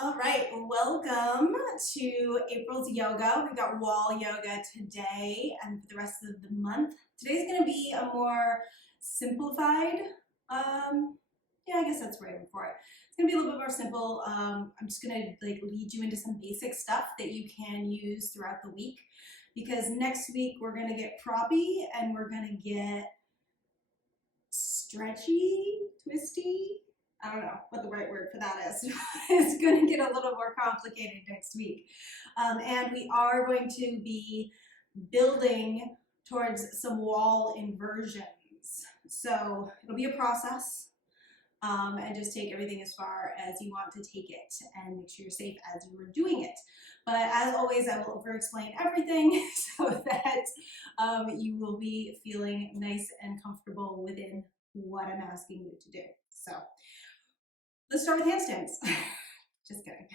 All right, welcome to April's yoga. We've got wall yoga today and for the rest of the month. Today's going to be a more simplified, yeah, I guess that's the right word for it. It's going to be a little bit more simple. I'm just going to lead you into some basic stuff that you can use throughout the week because next week we're going to get proppy and we're going to get stretchy, twisty. I don't know what the right word for that is. It's going to get a little more complicated next week. And we are going to be building towards some wall inversions. So it'll be a process, and just take everything as far as you want to take it and make sure you're safe as you are doing it. But as always, I will over explain everything so that you will be feeling nice and comfortable within what I'm asking you to do. So let's start with handstands. Just kidding.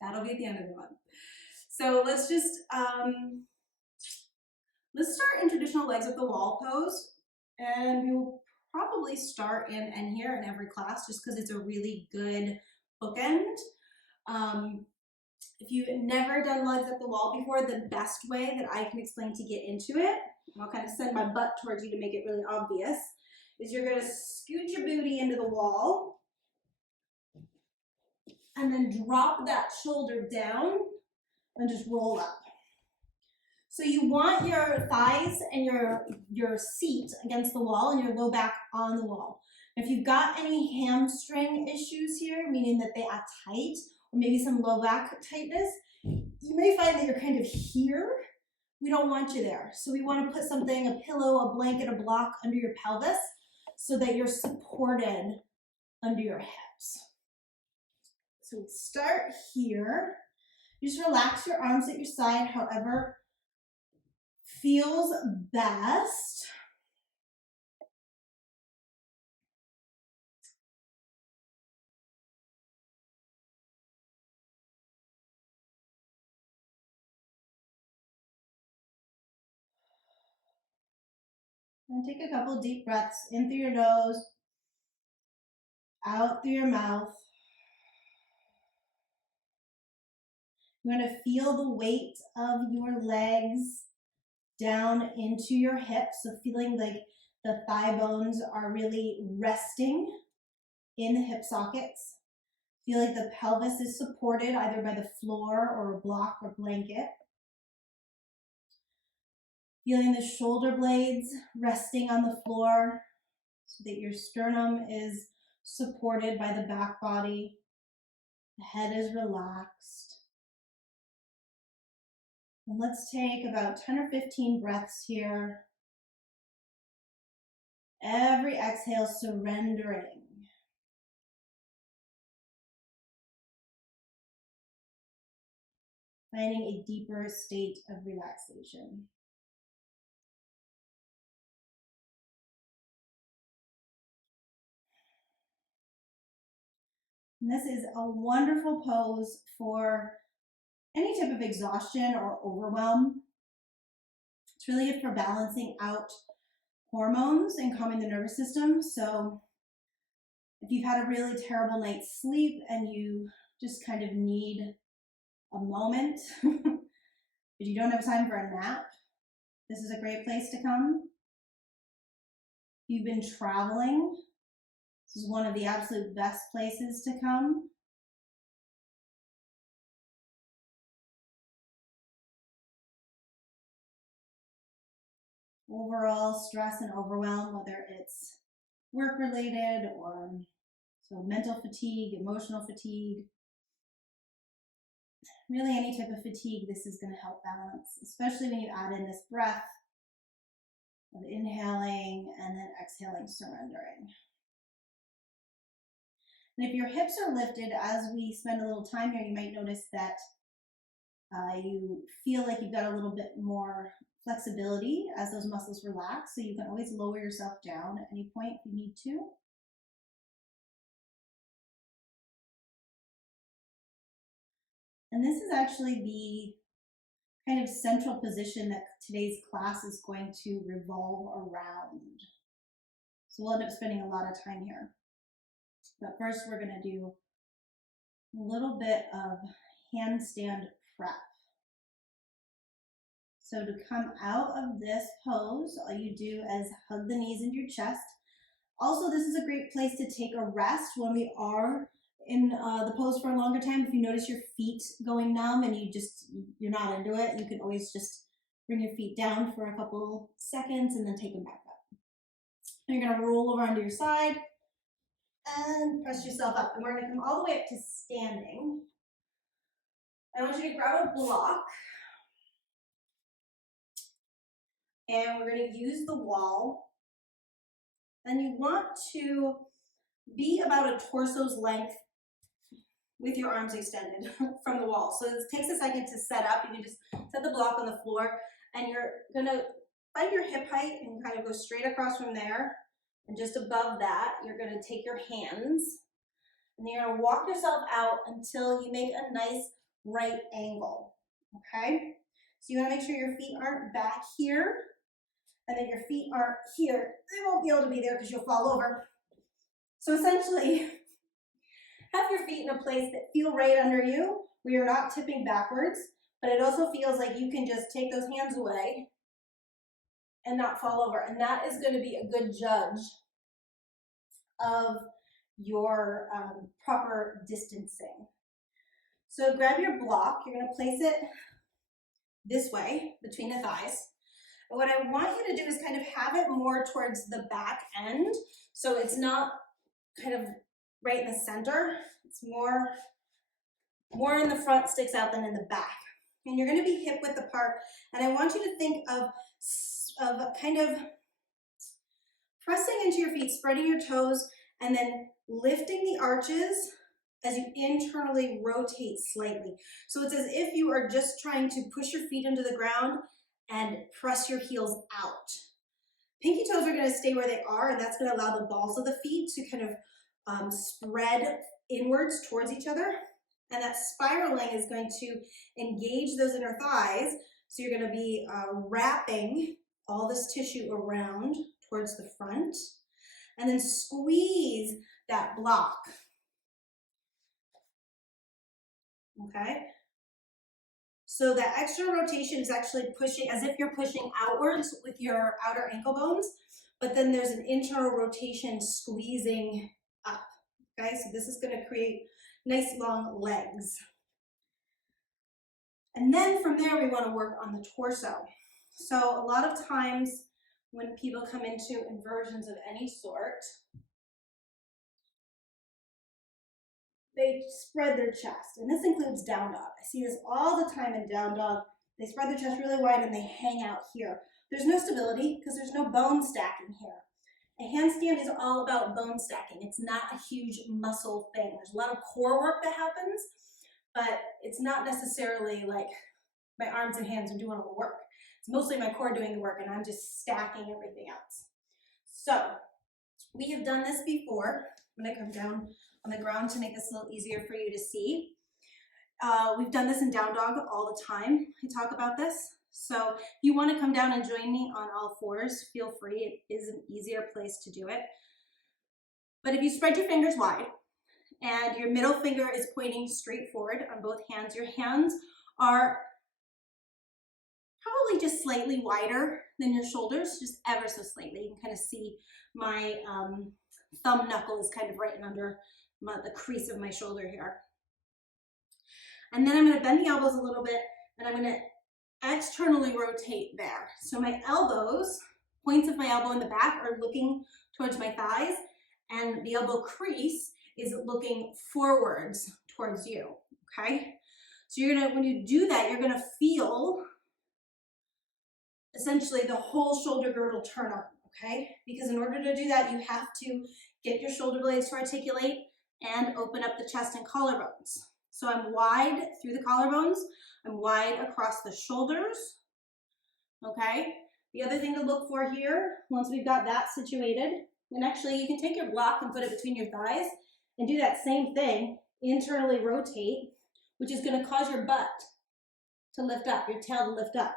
That'll be at the end of the month. So let's start in traditional legs at the wall pose, and we will probably start in here in every class just because it's a really good bookend. If you've never done legs at the wall before, the best way that I can explain to get into it, and I'll kind of send my butt towards you to make it really obvious, is you're going to scoot your booty into the wall and then drop that shoulder down and just roll up. So you want your thighs and your seat against the wall and your low back on the wall. If you've got any hamstring issues here, meaning that they act tight, or maybe some low back tightness, you may find that you're kind of here. We don't want you there. So we want to put something, a pillow, a blanket, a block under your pelvis so that you're supported under your hips. So we start here. You just relax your arms at your side, however feels best. And take a couple deep breaths in through your nose, out through your mouth. You're going to feel the weight of your legs down into your hips, so feeling like the thigh bones are really resting in the hip sockets. Feel like the pelvis is supported either by the floor or a block or blanket. Feeling the shoulder blades resting on the floor so that your sternum is supported by the back body. The head is relaxed. And let's take about 10 or 15 breaths here. Every exhale, surrendering. Finding a deeper state of relaxation. And this is a wonderful pose for any type of exhaustion or overwhelm. It's really good for balancing out hormones and calming the nervous system. So if you've had a really terrible night's sleep and you just kind of need a moment, but you don't have time for a nap, this is a great place to come. If you've been traveling, this is one of the absolute best places to come. Overall stress and overwhelm, whether it's work related or mental fatigue, emotional fatigue, really any type of fatigue, this is going to help balance, especially when you add in this breath of inhaling and then exhaling, surrendering. And if your hips are lifted, as we spend a little time here, you might notice that you feel like you've got a little bit more flexibility as those muscles relax. So you can always lower yourself down at any point if you need to. And this is actually the kind of central position that today's class is going to revolve around. So we'll end up spending a lot of time here. But first we're going to do a little bit of handstand prep. So to come out of this pose, all you do is hug the knees into your chest. Also, this is a great place to take a rest when we are in the pose for a longer time. If you notice your feet going numb and you're not into it, you can always just bring your feet down for a couple seconds and then take them back up. And you're gonna roll over onto your side and press yourself up. And we're gonna come all the way up to standing. I want you to grab a block. And we're gonna use the wall. And you want to be about a torso's length with your arms extended from the wall. So it takes a second to set up. You can just set the block on the floor and you're gonna find your hip height and kind of go straight across from there. And just above that, you're gonna take your hands and you're gonna walk yourself out until you make a nice right angle, okay? So you wanna make sure your feet aren't back here and that your feet aren't here. They won't be able to be there because you'll fall over. So essentially, have your feet in a place that feel right under you, where you're not tipping backwards, but it also feels like you can just take those hands away and not fall over. And that is going to be a good judge of your proper distancing. So grab your block, you're going to place it this way between the thighs. And what I want you to do is kind of have it more towards the back end, so it's not kind of right in the center. It's more in the front, sticks out than in the back. And you're going to be hip width apart. And I want you to think of kind of pressing into your feet, spreading your toes, and then lifting the arches as you internally rotate slightly. So it's as if you are just trying to push your feet into the ground and press your heels out. Pinky toes are going to stay where they are, and that's going to allow the balls of the feet to kind of spread inwards towards each other. And that spiraling is going to engage those inner thighs. So you're going to be wrapping all this tissue around towards the front, and then squeeze that block. Okay? So that external rotation is actually pushing, as if you're pushing outwards with your outer ankle bones, but then there's an internal rotation squeezing up. Okay, so this is going to create nice long legs. And then from there, we want to work on the torso. So a lot of times when people come into inversions of any sort, they spread their chest, and this includes down dog. I see this all the time in down dog. They spread their chest really wide and they hang out here. There's no stability because there's no bone stacking here. A handstand is all about bone stacking. It's not a huge muscle thing. There's a lot of core work that happens, but it's not necessarily like my arms and hands are doing all the work. It's mostly my core doing the work, and I'm just stacking everything else. So we have done this before. I'm gonna come down on the ground to make this a little easier for you to see. We've done this in down dog all the time. I talk about this. So if you want to come down and join me on all fours, feel free. It is an easier place to do it. But if you spread your fingers wide and your middle finger is pointing straight forward on both hands, your hands are probably just slightly wider than your shoulders, just ever so slightly. You can kind of see my thumb knuckle is kind of right under the crease of my shoulder here. And then I'm going to bend the elbows a little bit, and I'm going to externally rotate there. So my elbows, points of my elbow in the back are looking towards my thighs, and the elbow crease is looking forwards towards you, okay? So you're going to, when you do that, you're going to feel essentially the whole shoulder girdle turn on, okay? Because in order to do that, you have to get your shoulder blades to articulate and open up the chest and collarbones. So I'm wide through the collarbones, I'm wide across the shoulders, okay? The other thing to look for here, once we've got that situated, and actually you can take your block and put it between your thighs and do that same thing, internally rotate, which is gonna cause your butt to lift up, your tail to lift up,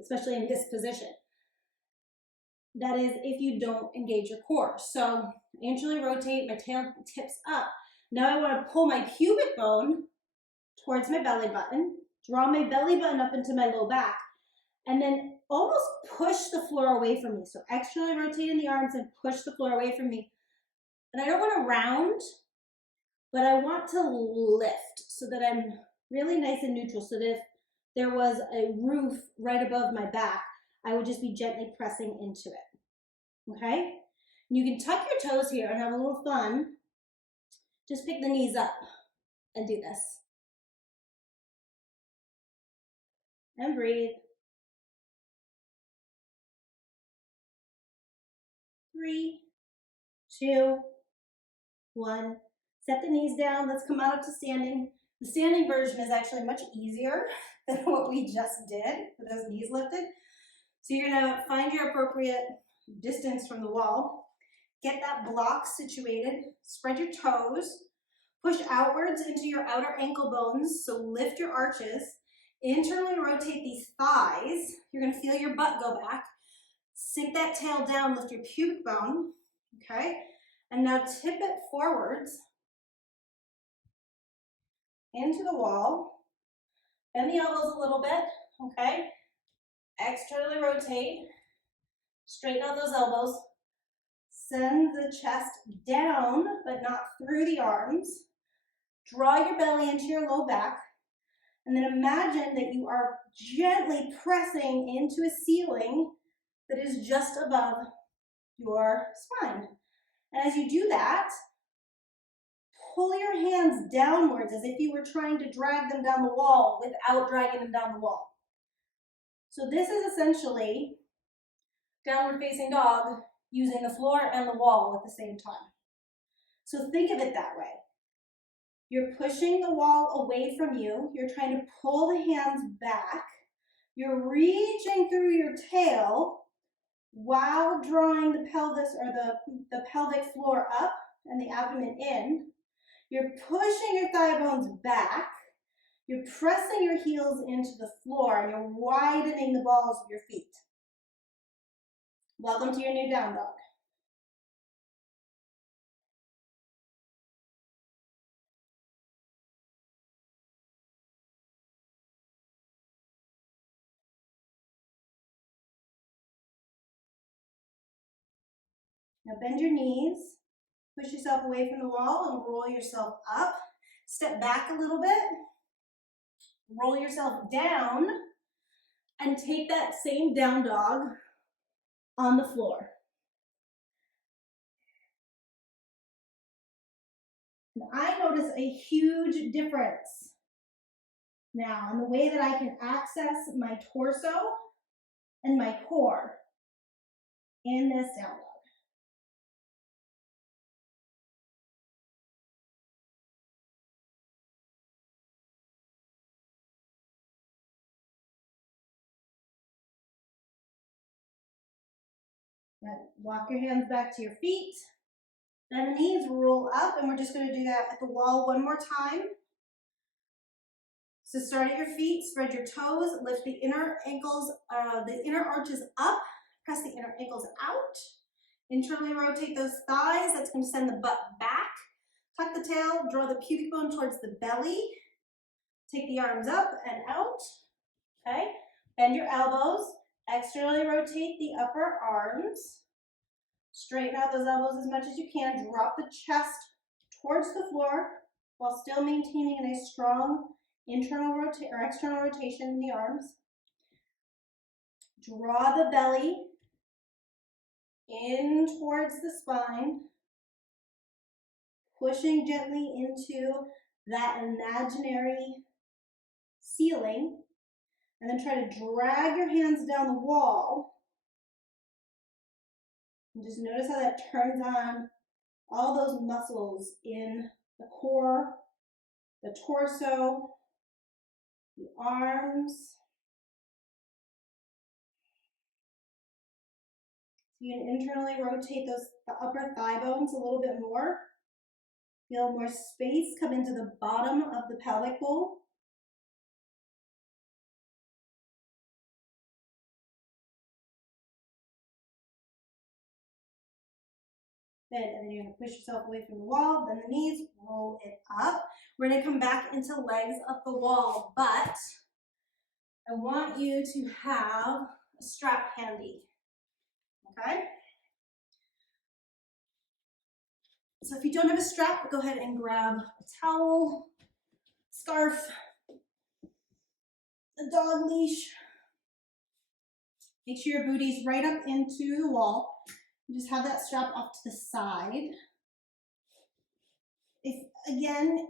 especially in this position. That is if you don't engage your core. So I internally rotate, my tail tips up. Now I want to pull my pubic bone towards my belly button, draw my belly button up into my low back, and then almost push the floor away from me. So externally rotating the arms and push the floor away from me. And I don't want to round, but I want to lift so that I'm really nice and neutral, so that if there was a roof right above my back, I would just be gently pressing into it, okay? And you can tuck your toes here and have a little fun. Just pick the knees up and do this. And breathe. 3, 2, 1. Set the knees down. Let's come out up to standing. The standing version is actually much easier than what we just did with those knees lifted. So you're gonna find your appropriate distance from the wall. Get that block situated. Spread your toes. Push outwards into your outer ankle bones, so lift your arches. Internally rotate these thighs. You're gonna feel your butt go back. Sink that tail down, lift your pubic bone, okay? And now tip it forwards into the wall. Bend the elbows a little bit, okay? Externally rotate. Straighten out those elbows. Send the chest down, but not through the arms. Draw your belly into your low back. And then imagine that you are gently pressing into a ceiling that is just above your spine. And as you do that, pull your hands downwards as if you were trying to drag them down the wall without dragging them down the wall. So this is essentially downward facing dog using the floor and the wall at the same time. So think of it that way. You're pushing the wall away from you. You're trying to pull the hands back. You're reaching through your tail while drawing the pelvis or the pelvic floor up and the abdomen in. You're pushing your thigh bones back. You're pressing your heels into the floor and you're widening the balls of your feet. Welcome to your new down dog. Now bend your knees, push yourself away from the wall and roll yourself up. Step back a little bit, roll yourself down, and take that same down dog on the floor. And I notice a huge difference now in the way that I can access my torso and my core in this down dog. Now, walk your hands back to your feet. Bend the knees, roll up, and we're just going to do that at the wall one more time. So start at your feet, spread your toes, lift the inner ankles, the inner arches up, press the inner ankles out. Internally rotate those thighs. That's going to send the butt back. Tuck the tail, draw the pubic bone towards the belly. Take the arms up and out. Okay. Bend your elbows. Externally rotate the upper arms. Straighten out those elbows as much as you can. Drop the chest towards the floor while still maintaining a nice strong internal or external rotation in the arms. Draw the belly in towards the spine, pushing gently into that imaginary ceiling, and then try to drag your hands down the wall. And just notice how that turns on all those muscles in the core, the torso, the arms. You can internally rotate the upper thigh bones a little bit more. Feel more space come into the bottom of the pelvic bowl. Good, and then you're gonna push yourself away from the wall, bend the knees, roll it up. We're gonna come back into legs up the wall, but I want you to have a strap handy, okay? So if you don't have a strap, go ahead and grab a towel, scarf, a dog leash. Make sure your booty's right up into the wall. Just have that strap off to the side. If, again,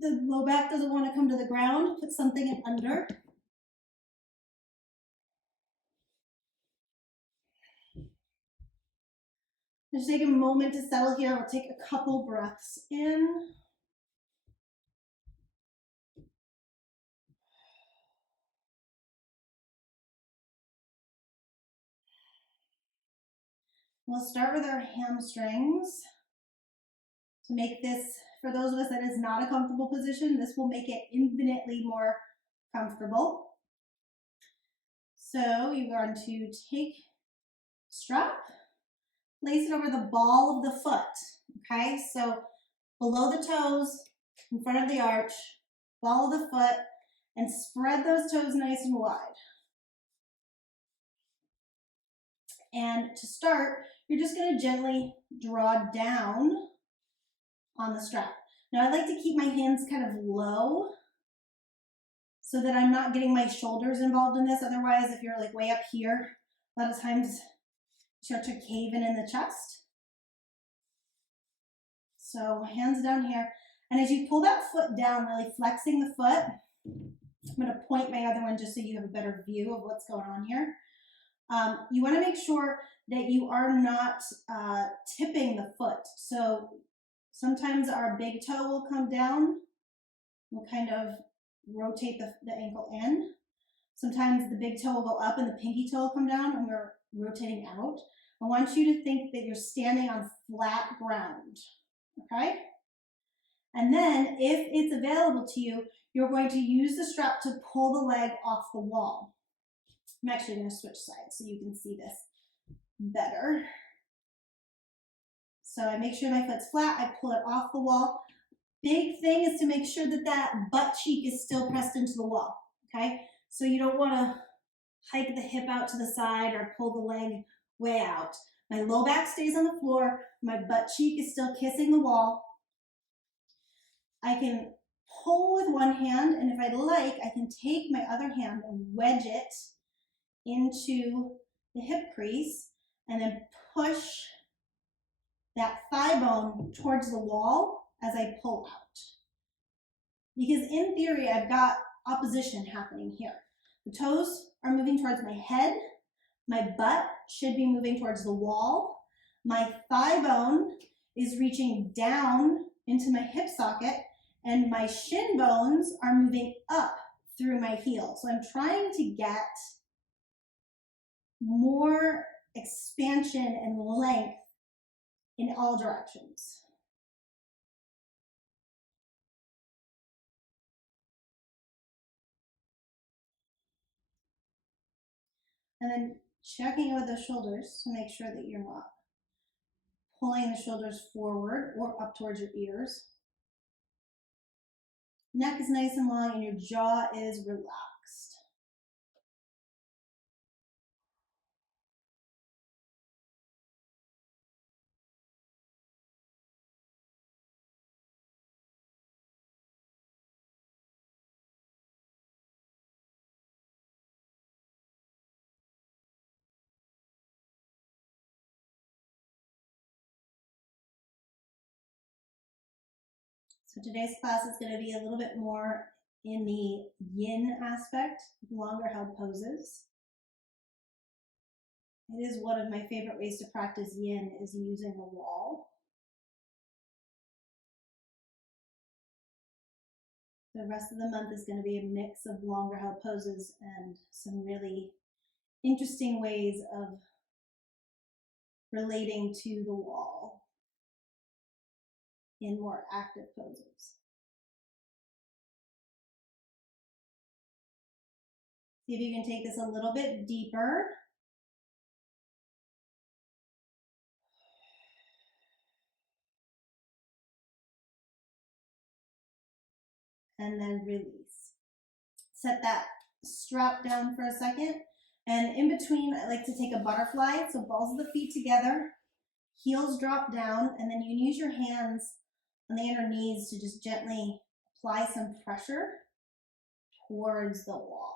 the low back doesn't want to come to the ground, put something in under. Just take a moment to settle here. We'll take a couple breaths in. We'll start with our hamstrings. To make this, for those of us that is not a comfortable position, this will make it infinitely more comfortable. So you're going to take strap, place it over the ball of the foot, okay? So below the toes, in front of the arch, ball of the foot, and spread those toes nice and wide. And to start, you're just gonna gently draw down on the strap. Now I like to keep my hands kind of low so that I'm not getting my shoulders involved in this. Otherwise, if you're like way up here, a lot of times you start to cave in the chest. So hands down here. And as you pull that foot down, really flexing the foot, I'm gonna point my other one just so you have a better view of what's going on here. You wanna make sure that you are not tipping the foot. So sometimes our big toe will come down. We'll kind of rotate the ankle in. Sometimes the big toe will go up and the pinky toe will come down and we're rotating out. I want you to think that you're standing on flat ground, okay? And then if it's available to you, you're going to use the strap to pull the leg off the wall. I'm actually going to switch sides so you can see this better. So I make sure my foot's flat, I pull it off the wall. Big thing is to make sure that that butt cheek is still pressed into the wall, okay? So you don't want to hike the hip out to the side or pull the leg way out. My low back stays on the floor, my butt cheek is still kissing the wall. I can pull with one hand, and if I like, I can take my other hand and wedge it into the hip crease and then push that thigh bone towards the wall as I pull out. Because in theory, I've got opposition happening here. The toes are moving towards my head. My butt should be moving towards the wall. My thigh bone is reaching down into my hip socket, and my shin bones are moving up through my heel. So I'm trying to get more expansion and length in all directions. And then checking in with the shoulders to make sure that you're not pulling the shoulders forward or up towards your ears. Neck is nice and long and your jaw is relaxed. So today's class is going to be a little bit more in the yin aspect, longer held poses. It is one of my favorite ways to practice yin is using a wall. The rest of the month is going to be a mix of longer held poses and some really interesting ways of relating to the wall in more active poses. See if you can take this a little bit deeper. and then release. Set that strap down for a second. And in between, I like to take a butterfly, so balls of the feet together, heels drop down, and then you can use your hands on the inner knees to just gently apply some pressure towards the wall.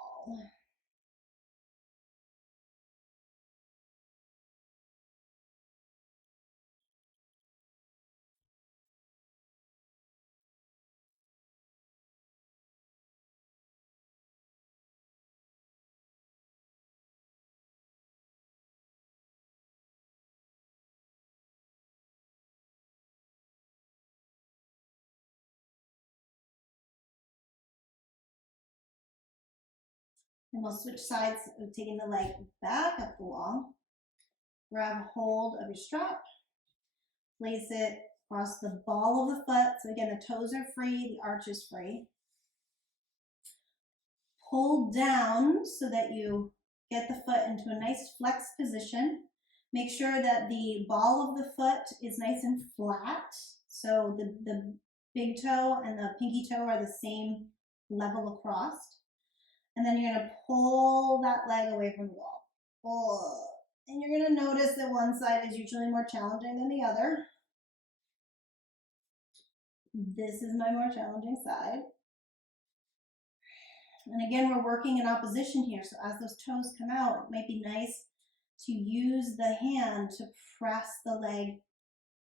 And we'll switch sides of taking the leg back up the wall. Grab hold of your strap. Place it across the ball of the foot. So again, the toes are free, the arch is free. Pull down so that you get the foot into a nice flex position. Make sure that the ball of the foot is nice and flat. So the big toe and the pinky toe are the same level across. And then you're gonna pull that leg away from the wall. Pull. And you're gonna notice that one side is usually more challenging than the other. This is my more challenging side. And again, we're working in opposition here. So as those toes come out, it might be nice to use the hand to press the leg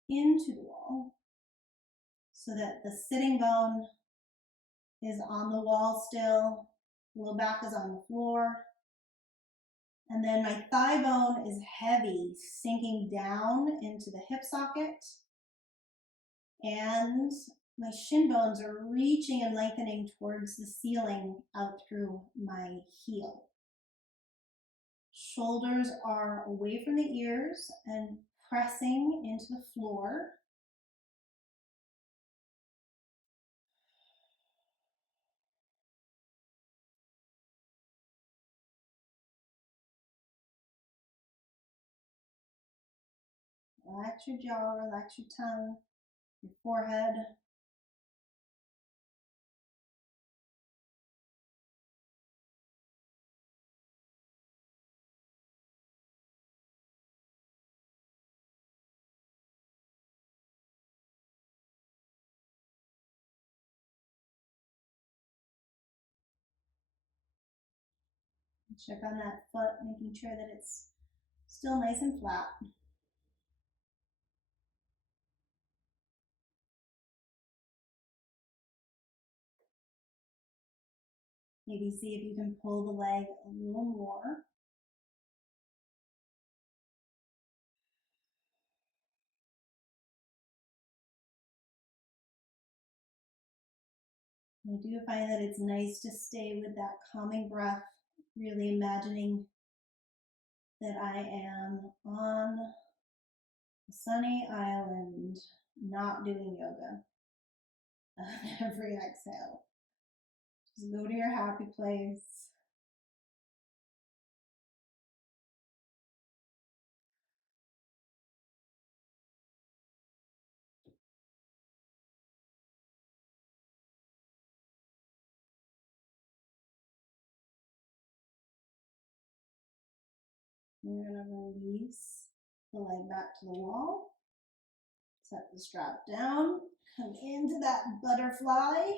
into the wall so that the sitting bone is on the wall still, low back is on the floor. And then my thigh bone is heavy, sinking down into the hip socket. And my shin bones are reaching and lengthening towards the ceiling out through my heel. Shoulders are away from the ears and pressing into the floor. Relax your jaw, relax your tongue, your forehead. Check on that foot, making sure that it's still nice and flat. Maybe see if you can pull the leg a little more. I do find that it's nice to stay with that calming breath, really imagining that I am on a sunny island, not doing yoga. On every exhale, just go to your happy place. You're going to release the leg back to the wall. Set the strap down. Come into that butterfly.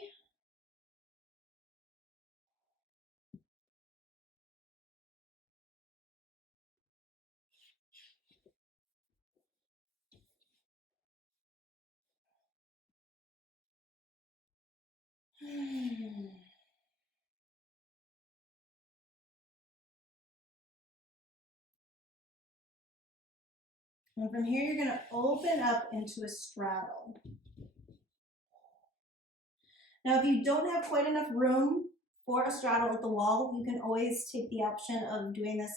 And from here, you're going to open up into a straddle. Now, if you don't have quite enough room for a straddle at the wall, you can always take the option of doing this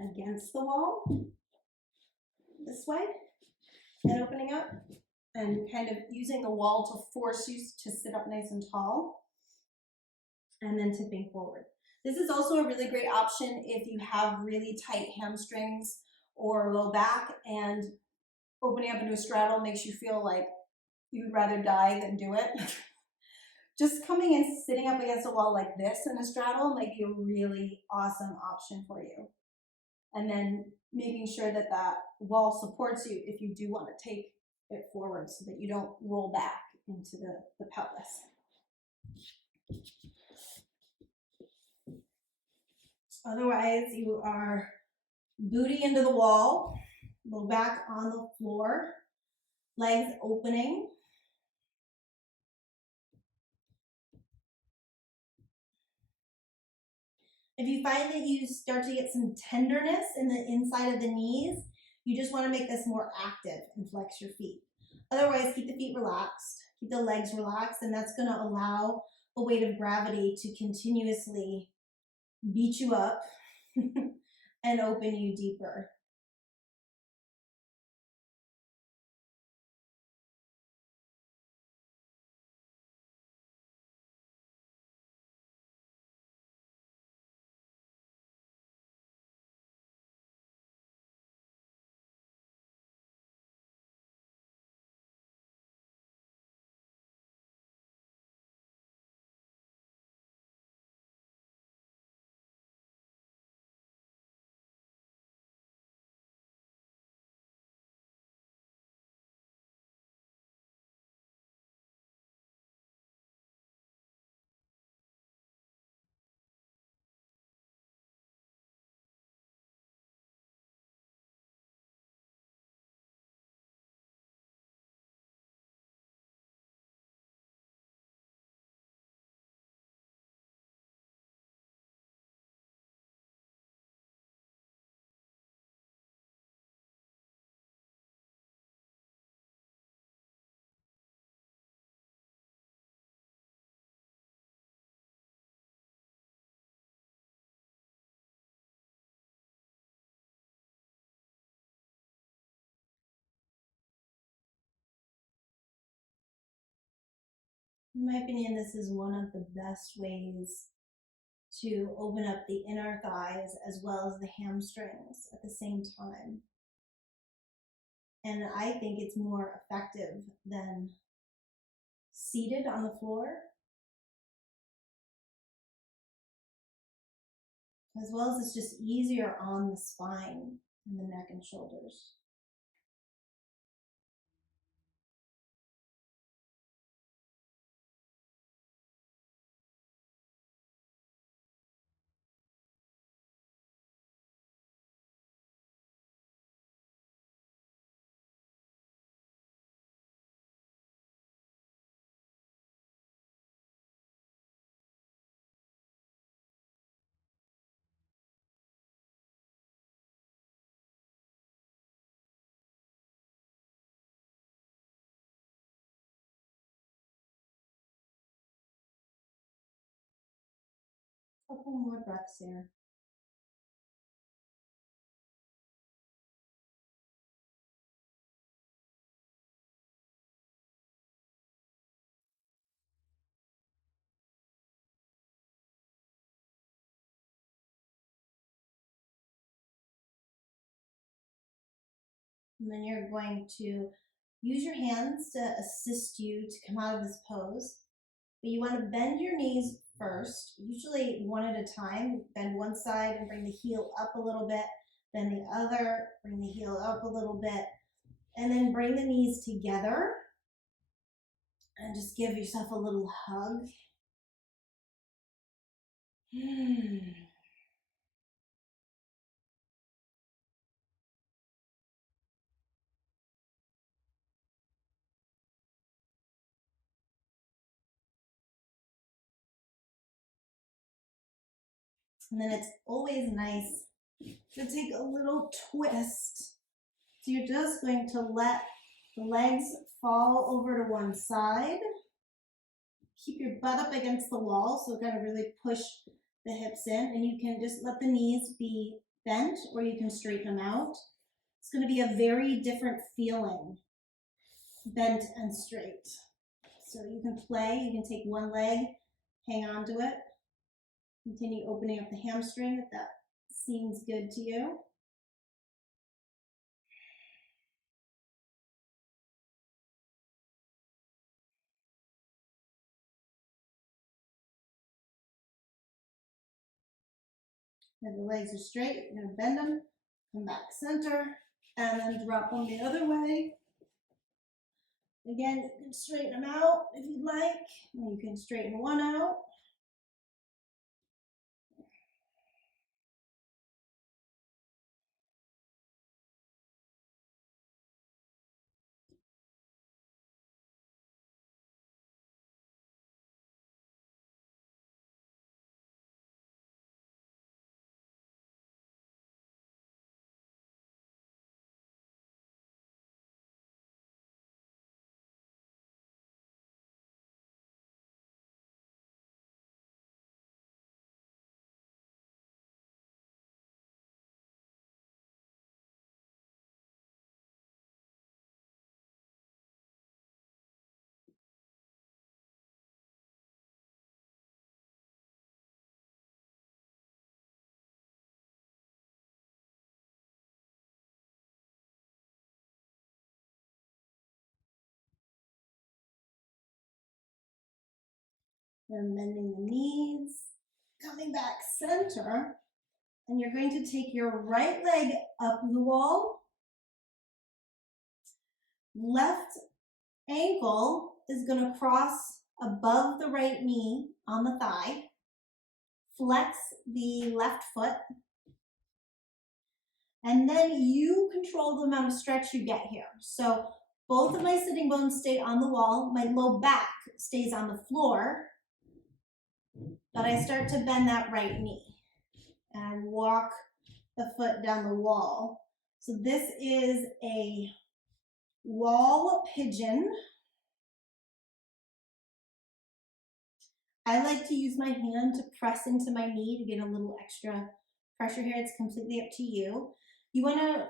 against the wall, this way, and opening up, and kind of using the wall to force you to sit up nice and tall, and then tipping forward. This is also a really great option if you have really tight hamstrings or low back, and opening up into a straddle makes you feel like you'd rather die than do it. Just coming and sitting up against a wall like this in a straddle might be a really awesome option for you. And then making sure that that wall supports you if you do want to take it forward so that you don't roll back into the pelvis. Otherwise, you are booty into the wall, low back on the floor, legs opening. If you find that you start to get some tenderness in the inside of the knees, you just want to make this more active and flex your feet. Otherwise, keep the feet relaxed, keep the legs relaxed, and that's going to allow the weight of gravity to continuously beat you up and open you deeper. In my opinion, this is one of the best ways to open up the inner thighs as well as the hamstrings at the same time. And I think it's more effective than seated on the floor, as well as it's just easier on the spine and the neck and shoulders. A couple more breaths here. And then you're going to use your hands to assist you to come out of this pose. But you want to bend your knees first, usually one at a time. Bend one side and bring the heel up a little bit, then the other, bring the heel up a little bit, and then bring the knees together and just give yourself a little hug. And then it's always nice to take a little twist. So you're just going to let the legs fall over to one side. Keep your butt up against the wall, so kind of really push the hips in, and you can just let the knees be bent or you can straighten them out. It's going to be a very different feeling, bent and straight. So you can play, you can take one leg, hang on to it, continue opening up the hamstring if that seems good to you. If the legs are straight, you're gonna bend them, come back center, and then drop them the other way. Again, you can straighten them out if you'd like, or you can straighten one out. Then bending the knees, coming back center, and you're going to take your right leg up the wall. Left ankle is going to cross above the right knee on the thigh. Flex the left foot. And then you control the amount of stretch you get here. So both of my sitting bones stay on the wall. My low back stays on the floor. But I start to bend that right knee. And I walk the foot down the wall. So this is a wall pigeon. I like to use my hand to press into my knee to get a little extra pressure here. It's completely up to you. You want to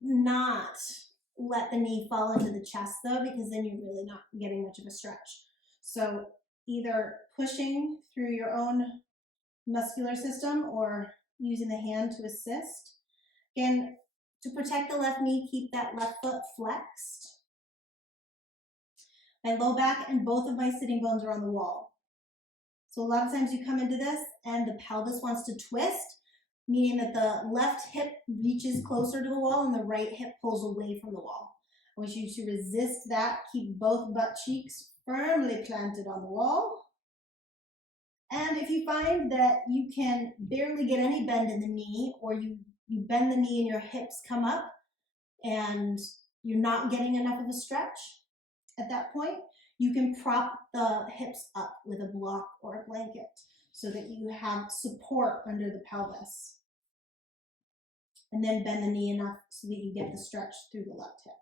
not let the knee fall into the chest though, because then you're really not getting much of a stretch. So either pushing through your own muscular system or using the hand to assist. Again, to protect the left knee, keep that left foot flexed. My low back and both of my sitting bones are on the wall. So a lot of times you come into this and the pelvis wants to twist, meaning that the left hip reaches closer to the wall and the right hip pulls away from the wall. I want you to resist that. Keep both butt cheeks firmly planted on the wall. And if you find that you can barely get any bend in the knee, or you bend the knee and your hips come up and you're not getting enough of a stretch at that point, you can prop the hips up with a block or a blanket so that you have support under the pelvis. And then bend the knee enough so that you get the stretch through the left hip.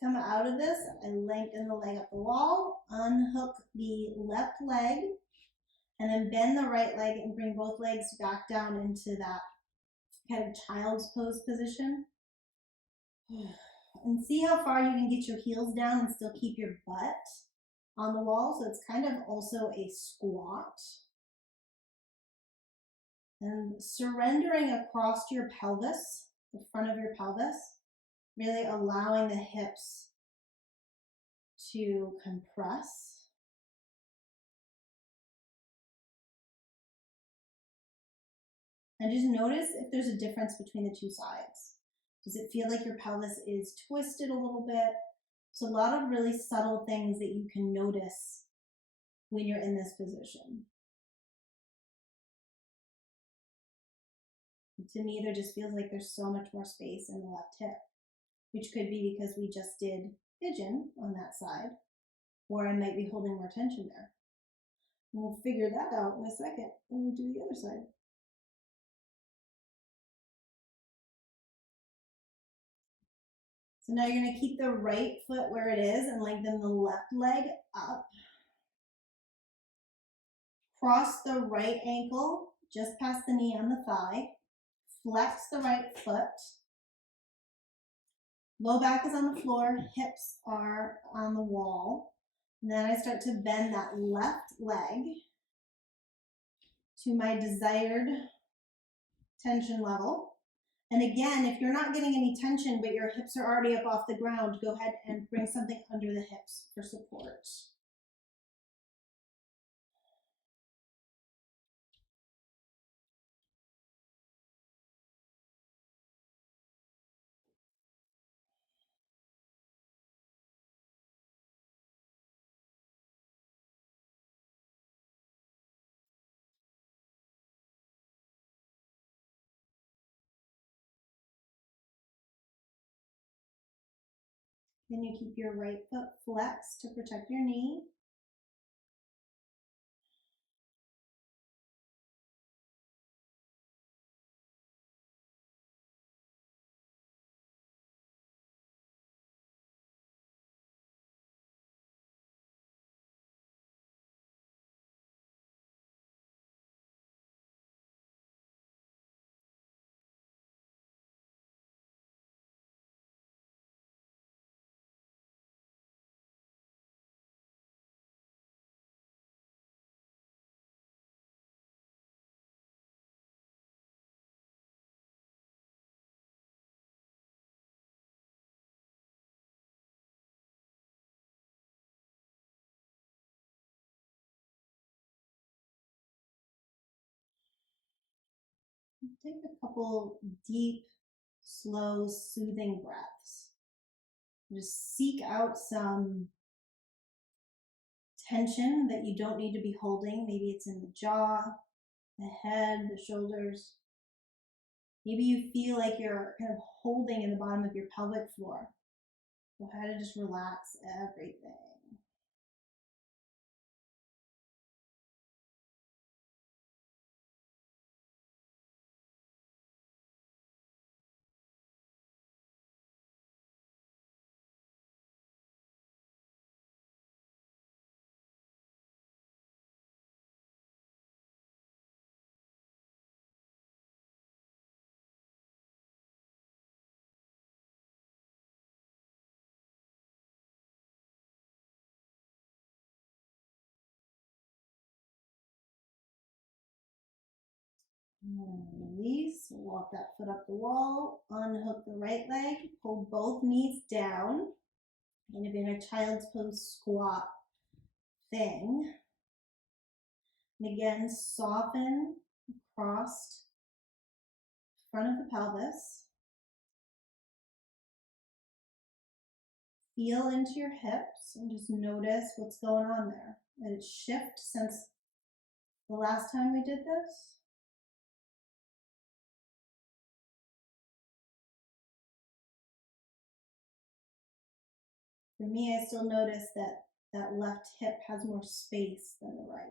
Come out of this, I lengthen the leg up the wall, unhook the left leg, and then bend the right leg and bring both legs back down into that kind of child's pose position. And see how far you can get your heels down and still keep your butt on the wall. So it's kind of also a squat. And surrendering across your pelvis, the front of your pelvis, really allowing the hips to compress. And just notice if there's a difference between the two sides. Does it feel like your pelvis is twisted a little bit? So a lot of really subtle things that you can notice when you're in this position. to me, there just feels like there's so much more space in the left hip, which could be because we just did pigeon on that side, or I might be holding more tension there. And we'll figure that out in a second when we do the other side. So now you're going to keep the right foot where it is and lengthen the left leg up. Cross the right ankle just past the knee on the thigh. Flex the right foot. Low back is on the floor, hips are on the wall. And then I start to bend that left leg to my desired tension level. And again, if you're not getting any tension, but your hips are already up off the ground, go ahead and bring something under the hips for support. Then you keep your right foot flexed to protect your knee. Take a couple deep, slow, soothing breaths. Just seek out some tension that you don't need to be holding. Maybe it's in the jaw, the head, the shoulders. Maybe you feel like you're kind of holding in the bottom of your pelvic floor. Go ahead and just relax everything. And release, walk that foot up the wall, unhook the right leg, pull both knees down, kind of in a child's pose squat thing. And again, soften across front of the pelvis. Feel into your hips and just notice what's going on there. Did it shift since the last time we did this? For me, I still notice that that left hip has more space than the right.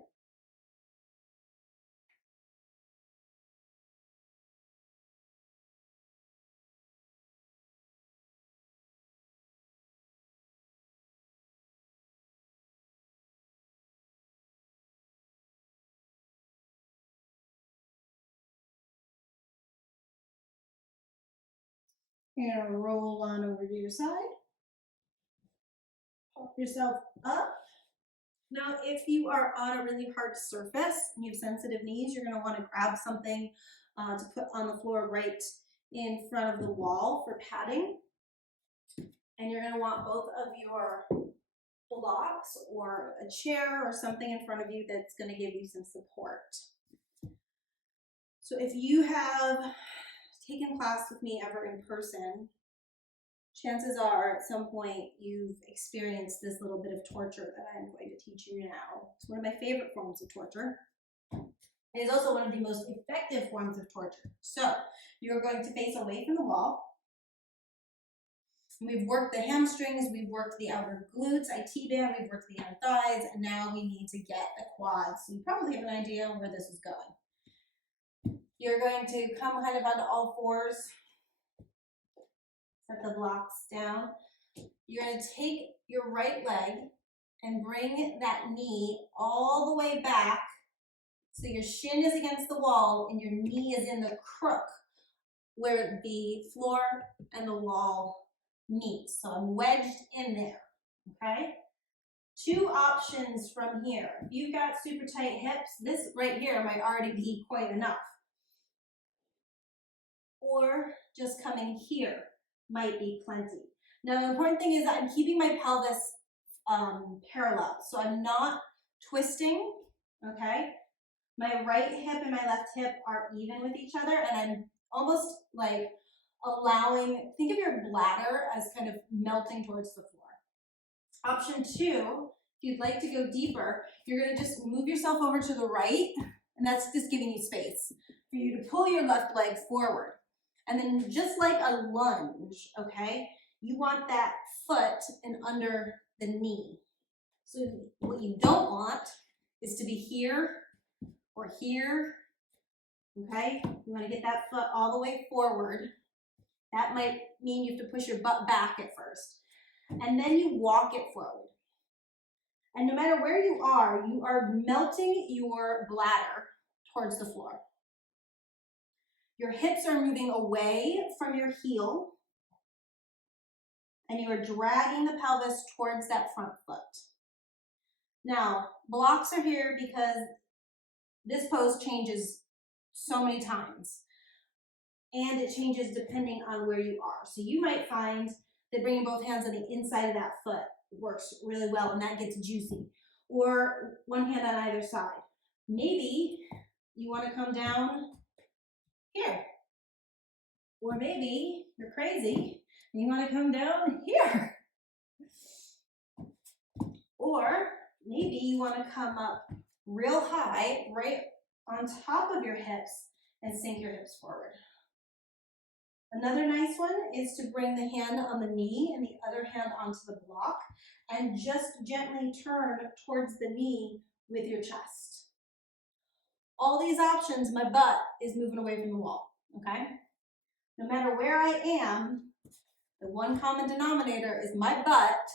You're gonna roll on over to your side. Pop yourself up. Now, if you are on a really hard surface and you have sensitive knees, you're gonna wanna grab something to put on the floor right in front of the wall for padding. And you're gonna want both of your blocks or a chair or something in front of you that's gonna give you some support. So if you have taken class with me ever in person, chances are at some point you've experienced this little bit of torture that I'm going to teach you now. It's one of my favorite forms of torture. It is also one of the most effective forms of torture. So you're going to face away from the wall. We've worked the hamstrings, we've worked the outer glutes, IT-band, we've worked the inner thighs, and now we need to get the quads. So you probably have an idea where this is going. You're going to come kind of onto all fours, set the blocks down. You're going to take your right leg and bring that knee all the way back so your shin is against the wall and your knee is in the crook where the floor and the wall meet. So I'm wedged in there, okay? Two options from here. If you've got super tight hips, this right here might already be quite enough. Or just coming here might be plenty. Now the important thing is that I'm keeping my pelvis parallel, so I'm not twisting, okay? My right hip and my left hip are even with each other, and I'm almost like allowing, think of your bladder as kind of melting towards the floor. Option two, if you'd like to go deeper, you're gonna just move yourself over to the right, and that's just giving you space for you to pull your left leg forward. And then just like a lunge, okay, you want that foot and under the knee. So what you don't want is to be here or here, okay? You wanna get that foot all the way forward. That might mean you have to push your butt back at first. And then you walk it forward. And no matter where you are melting your bladder towards the floor. Your hips are moving away from your heel, and you are dragging the pelvis towards that front foot. Now, blocks are here because this pose changes so many times, and it changes depending on where you are. So you might find that bringing both hands on the inside of that foot works really well, and that gets juicy. Or one hand on either side. Maybe you want to come down here. Or maybe you're crazy and you want to come down here. Or maybe you want to come up real high, right on top of your hips, and sink your hips forward. Another nice one is to bring the hand on the knee and the other hand onto the block and just gently turn towards the knee with your chest. All these options, my butt is moving away from the wall, okay? No matter where I am, the one common denominator is my butt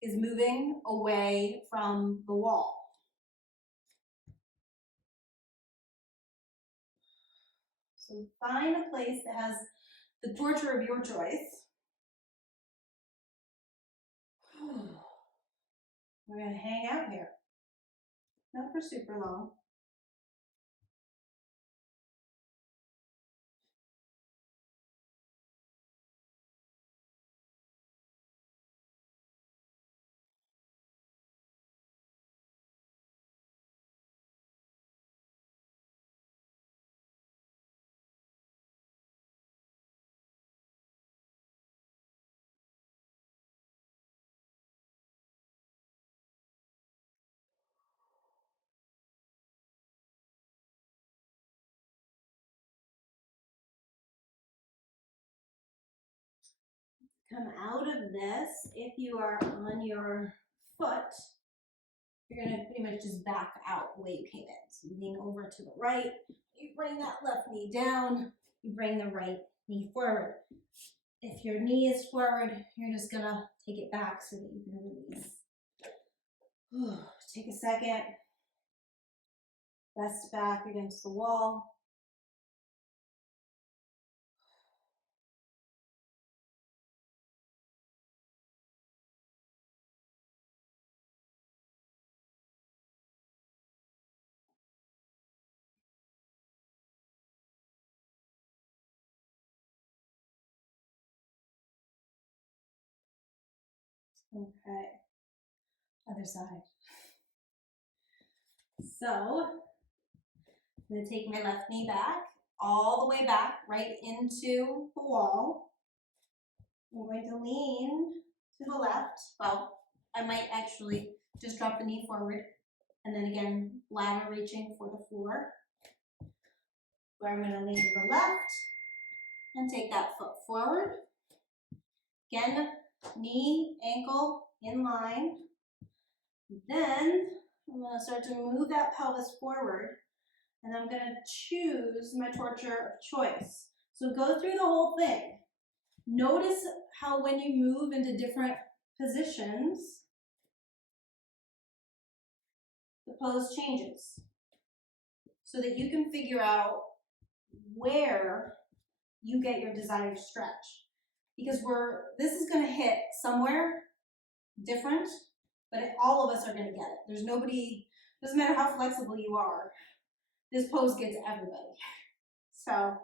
is moving away from the wall. So find a place that has the torture of your choice. We're going to hang out here. Not for super long. Come out of this. If you are on your foot, you're going to pretty much just back out the way you came in. So you lean over to the right, you bring that left knee down, you bring the right knee forward. If your knee is forward, you're just going to take it back so that you can release. Take a second, rest back against the wall. Okay, other side. So, I'm going to take my left knee back, all the way back, right into the wall. I'm going to lean to the left. Well, I might actually just drop the knee forward, and then again, ladder reaching for the floor. where I'm going to lean to the left and take that foot forward. Again, knee, ankle in line. Then I'm going to start to move that pelvis forward, and I'm going to choose my torture of choice. So go through the whole thing. Notice how when you move into different positions, the pose changes, so that you can figure out where you get your desired stretch. Because this is going to hit somewhere different, but all of us are going to get it. There's nobody, doesn't matter how flexible you are, this pose gets everybody. So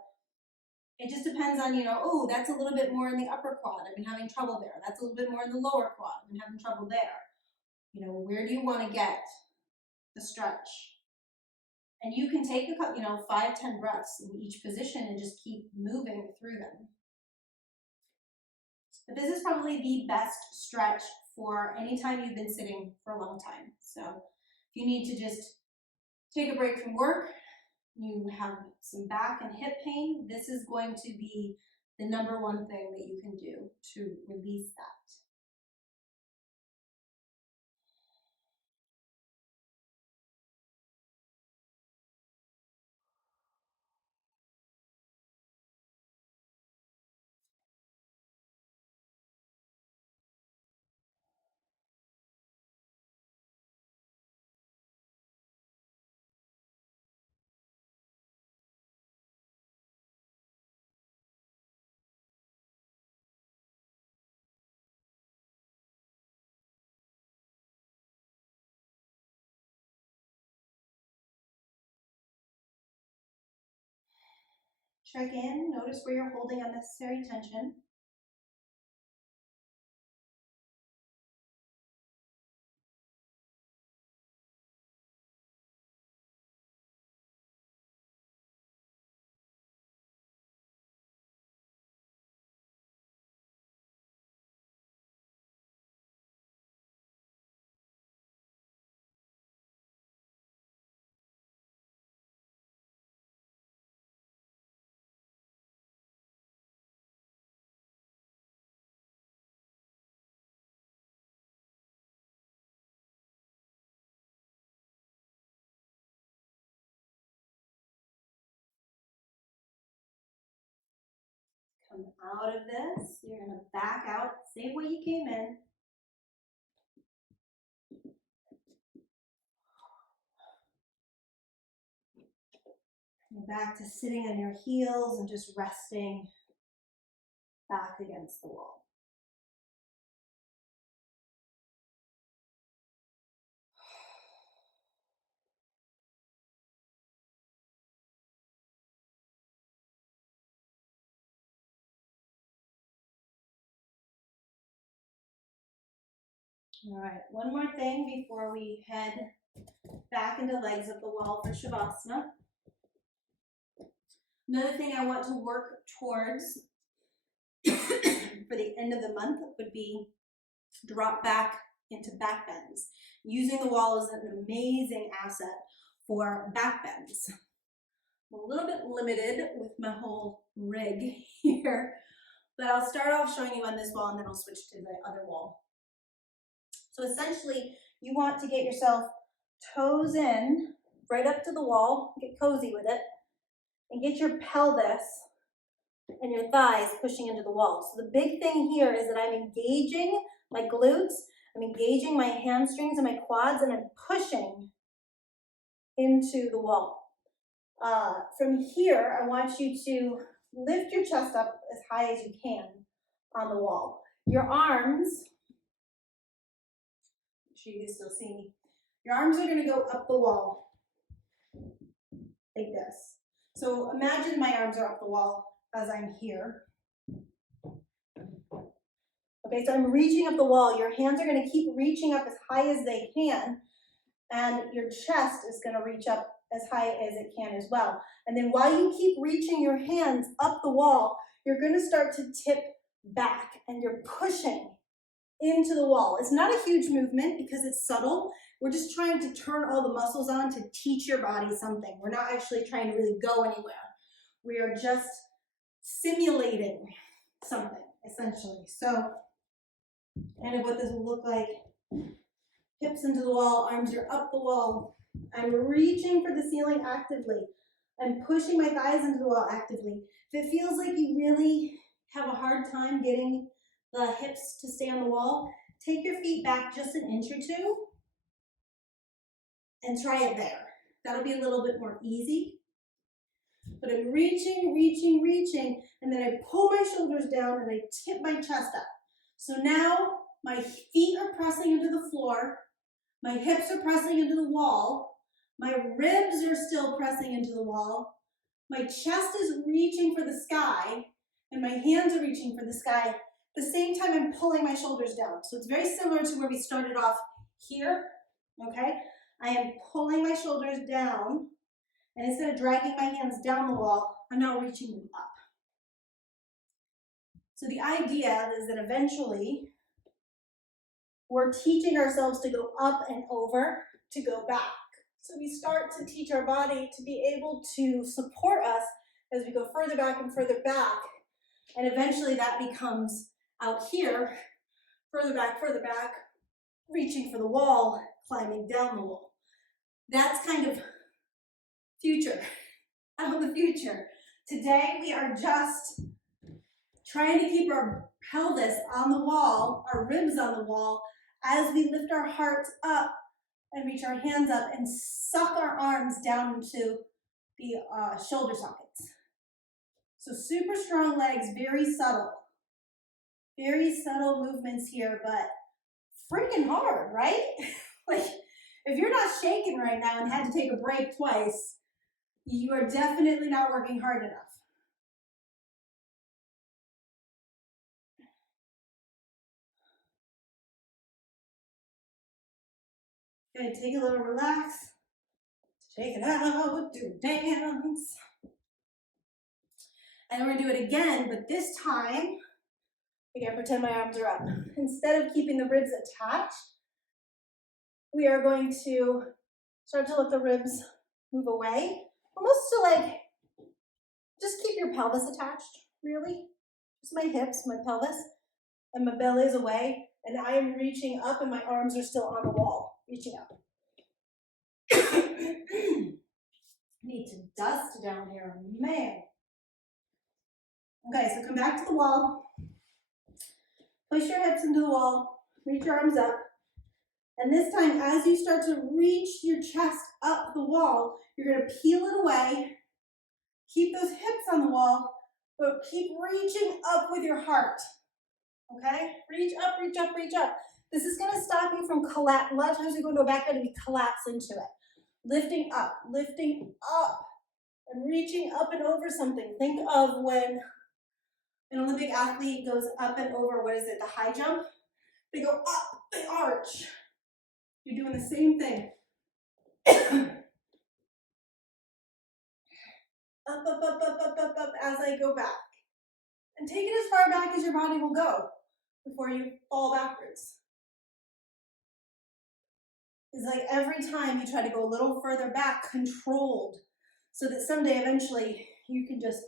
it just depends on, oh, that's a little bit more in the upper quad. I've been having trouble there. That's a little bit more in the lower quad. I've been having trouble there. Where do you want to get the stretch? And you can take 5-10 breaths in each position and just keep moving through them. But this is probably the best stretch for any time you've been sitting for a long time. So if you need to just take a break from work, you have some back and hip pain, this is going to be the number one thing that you can do to release that. Check in, notice where you're holding unnecessary tension. Come out of this, you're going to back out, same way you came in. And back to sitting on your heels and just resting back against the wall. All right, one more thing before we head back into legs up the wall for Shavasana. Another thing I want to work towards for the end of the month would be drop back into back bends. Using the wall is an amazing asset for back bends. I'm a little bit limited with my whole rig here, but I'll start off showing you on this wall and then I'll switch to the other wall. So essentially, you want to get yourself toes in, right up to the wall, get cozy with it, and get your pelvis and your thighs pushing into the wall. So the big thing here is that I'm engaging my glutes, I'm engaging my hamstrings and my quads, and I'm pushing into the wall. From here, I want you to lift your chest up as high as you can on the wall. Your arms, make sure you can still see me. Your arms are going to go up the wall like this. So imagine my arms are up the wall as I'm here. Okay, so I'm reaching up the wall. Your hands are going to keep reaching up as high as they can, and your chest is going to reach up as high as it can as well. And then while you keep reaching your hands up the wall, you're going to start to tip back, and you're pushing into the wall. It's not a huge movement because it's subtle. We're just trying to turn all the muscles on to teach your body something. We're not actually trying to really go anywhere. We are just simulating something, essentially. So, kind of what this will look like. Hips into the wall, arms are up the wall. I'm reaching for the ceiling actively. I'm pushing my thighs into the wall actively. If it feels like you really have a hard time getting the hips to stay on the wall, take your feet back just an inch or two and try it there. That'll be a little bit more easy. But I'm reaching, reaching, reaching, and then I pull my shoulders down and I tip my chest up. So now my feet are pressing into the floor, my hips are pressing into the wall, my ribs are still pressing into the wall, my chest is reaching for the sky, and my hands are reaching for the sky. At the same time, I'm pulling my shoulders down. So it's very similar to where we started off here, okay? I am pulling my shoulders down, and instead of dragging my hands down the wall, I'm now reaching them up. So the idea is that eventually, we're teaching ourselves to go up and over, to go back. So we start to teach our body to be able to support us as we go further back and further back. And eventually that becomes out here, further back, reaching for the wall, climbing down the wall. That's kind of future, out of the future. Today we are just trying to keep our pelvis on the wall, our ribs on the wall, as we lift our hearts up and reach our hands up and suck our arms down into the shoulder sockets. So super strong legs, very subtle movements here, but freaking hard, right? Like, if you're not shaking right now and had to take a break twice, you are definitely not working hard enough. Good, take a little relax. Take it out, do a dance. And then we're gonna do it again, but this time, again, pretend my arms are up. Instead of keeping the ribs attached, we are going to start to let the ribs move away. Almost to like, just keep your pelvis attached, really. Just my hips, my pelvis, and my belly is away. And I am reaching up and my arms are still on the wall, reaching up. Need to dust down here, man. Okay, so come back to the wall. Push your hips into the wall, reach your arms up. And this time, as you start to reach your chest up the wall, you're gonna peel it away. Keep those hips on the wall, but keep reaching up with your heart. Okay? Reach up, reach up, reach up. This is gonna stop you from collapse. A lot of times we go into a back bend and we collapse into it. Lifting up, and reaching up and over something. Think of when an Olympic athlete goes up and over, what is it, the high jump? They go up, they arch. You're doing the same thing. Up, as I go back. And take it as far back as your body will go before you fall backwards. It's like every time you try to go a little further back, controlled, so that someday eventually you can just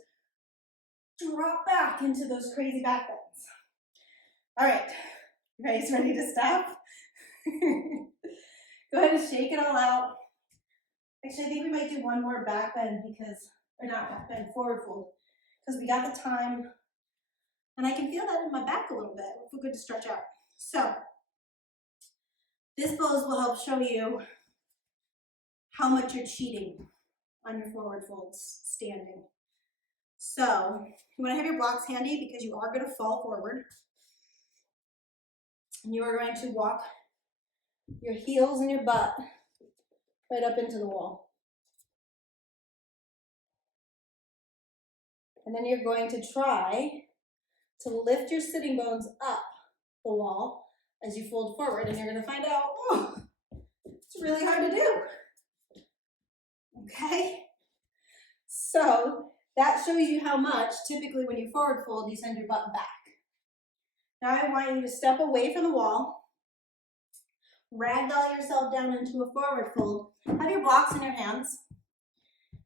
drop back into those crazy back bends. All right, you guys ready to stop? Go ahead and shake it all out. Actually, I think we might do one more back bend forward fold, because we got the time, and I can feel that in my back a little bit. It feels good to stretch out. So, this pose will help show you how much you're cheating on your forward folds standing. So, you want to have your blocks handy because you are going to fall forward. And you are going to walk your heels and your butt right up into the wall. And then you're going to try to lift your sitting bones up the wall as you fold forward, and you're going to find out, oh, it's really hard to do. Okay? So that shows you how much, typically when you forward fold, you send your butt back. Now I want you to step away from the wall, ragdoll yourself down into a forward fold, have your blocks in your hands,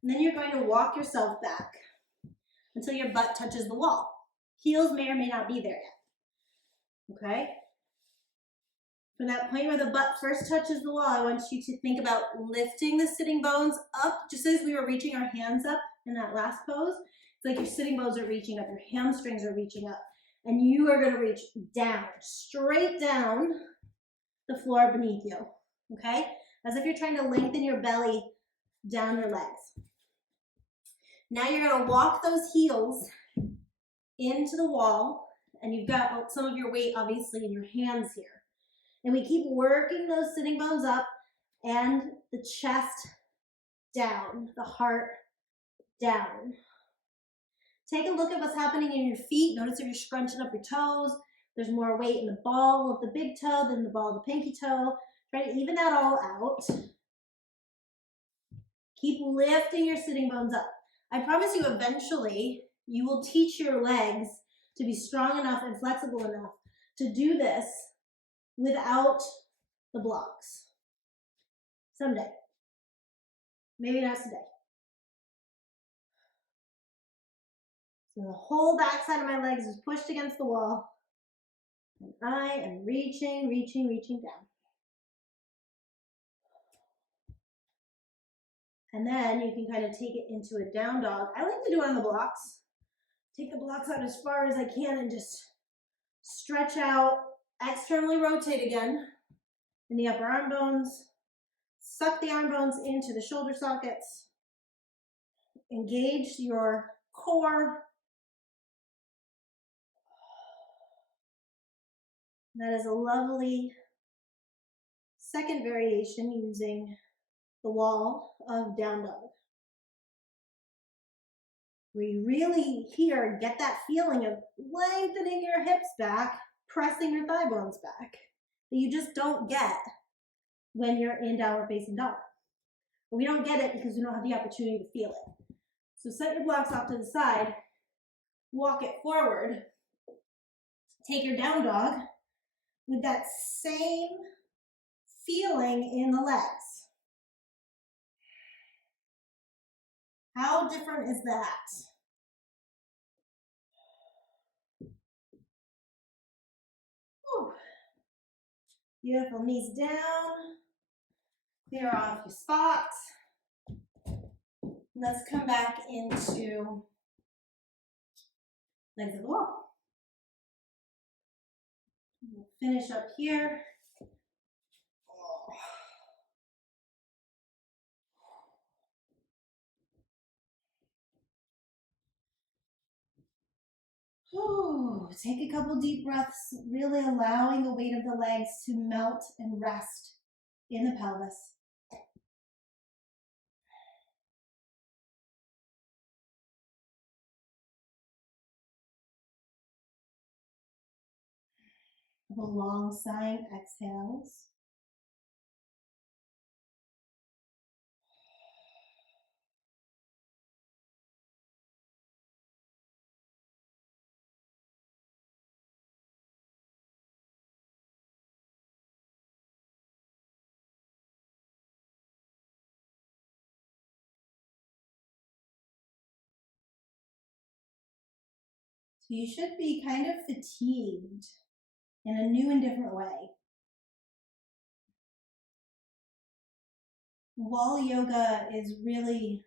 and then you're going to walk yourself back. until your butt touches the wall. Heels may or may not be there yet, okay? From that point where the butt first touches the wall, I want you to think about lifting the sitting bones up, just as we were reaching our hands up in that last pose. It's like your sitting bones are reaching up, your hamstrings are reaching up, and you are gonna reach down, straight down the floor beneath you, okay? As if you're trying to lengthen your belly down your legs. Now you're gonna walk those heels into the wall, and you've got some of your weight obviously in your hands here. And we keep working those sitting bones up and the chest down, the heart down. Take a look at what's happening in your feet. Notice if you're scrunching up your toes. There's more weight in the ball of the big toe than the ball of the pinky toe. Try to even that all out. Keep lifting your sitting bones up. I promise you eventually you will teach your legs to be strong enough and flexible enough to do this without the blocks. Someday. Maybe not today. So the whole backside of my legs is pushed against the wall. And I am reaching, reaching, reaching down. And then you can kind of take it into a down dog. I like to do it on the blocks. Take the blocks out as far as I can and just stretch out, externally rotate again in the upper arm bones. Suck the arm bones into the shoulder sockets. Engage your core. That is a lovely second variation using the wall of down dog. We really here get that feeling of lengthening your hips back, pressing your thigh bones back, that you just don't get when you're in downward facing dog. But we don't get it because we don't have the opportunity to feel it. So set your blocks off to the side, walk it forward, take your down dog with that same feeling in the legs. How different is that? Whew. Beautiful, knees down. Clear off your spots. Let's come back into legs of the wall. We'll finish up here. Ooh, take a couple deep breaths, really allowing the weight of the legs to melt and rest in the pelvis. Couple long sighing exhales. So you should be kind of fatigued in a new and different way. Wall yoga is really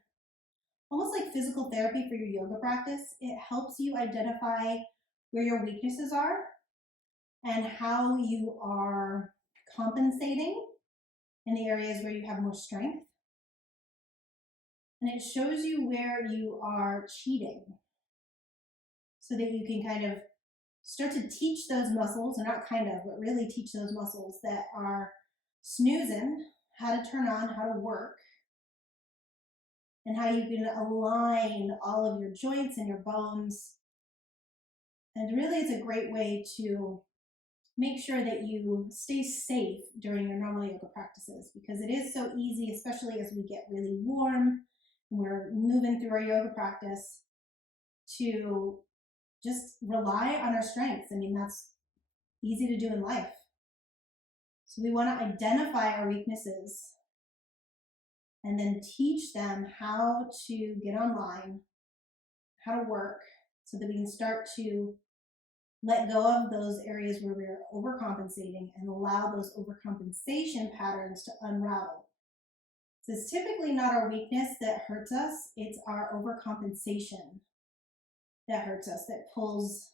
almost like physical therapy for your yoga practice. It helps you identify where your weaknesses are and how you are compensating in the areas where you have more strength. And it shows you where you are cheating so that you can kind of start to teach those muscles, or not kind of, but really teach those muscles that are snoozing how to turn on, how to work, and how you can align all of your joints and your bones. And really it's a great way to make sure that you stay safe during your normal yoga practices, because it is so easy, especially as we get really warm and we're moving through our yoga practice, to just rely on our strengths. I mean, that's easy to do in life. So we want to identify our weaknesses and then teach them how to get online, how to work so that we can start to let go of those areas where we're overcompensating and allow those overcompensation patterns to unravel. So it's typically not our weakness that hurts us, it's our overcompensation that hurts us, that pulls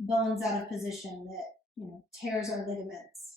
bones out of position, that tears our ligaments.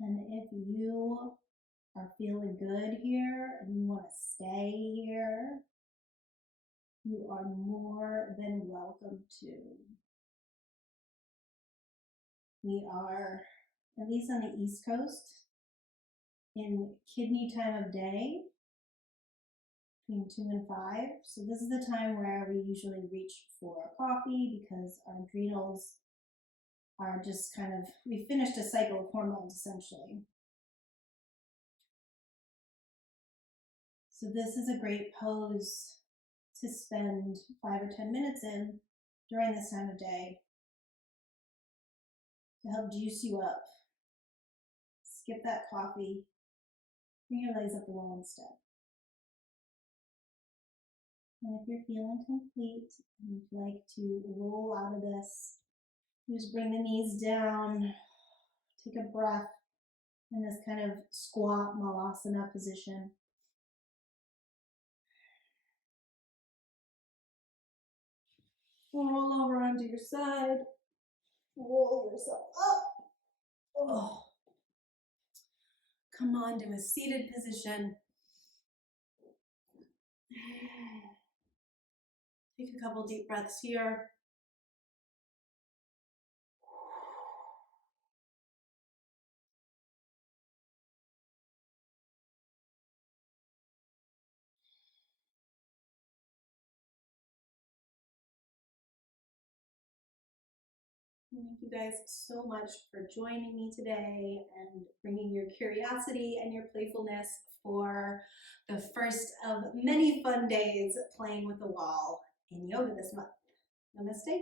And if you are feeling good here and you want to stay here, you are more than welcome to. We are, at least on the East Coast, in kidney time of day, between 2 and 5. So this is the time where we usually reach for a coffee because our adrenals are just kind of, we finished a cycle of hormones essentially. So this is a great pose to spend 5 or 10 minutes in during this time of day to help juice you up. Skip that coffee, bring your legs up the wall instead. And if you're feeling complete and you'd like to roll out of this, just bring the knees down, take a breath in this kind of squat malasana position. Roll over onto your side, roll yourself up. Oh. Come on to a seated position. Take a couple deep breaths here. Thank you guys so much for joining me today and bringing your curiosity and your playfulness for the first of many fun days playing with the wall in yoga this month. Namaste.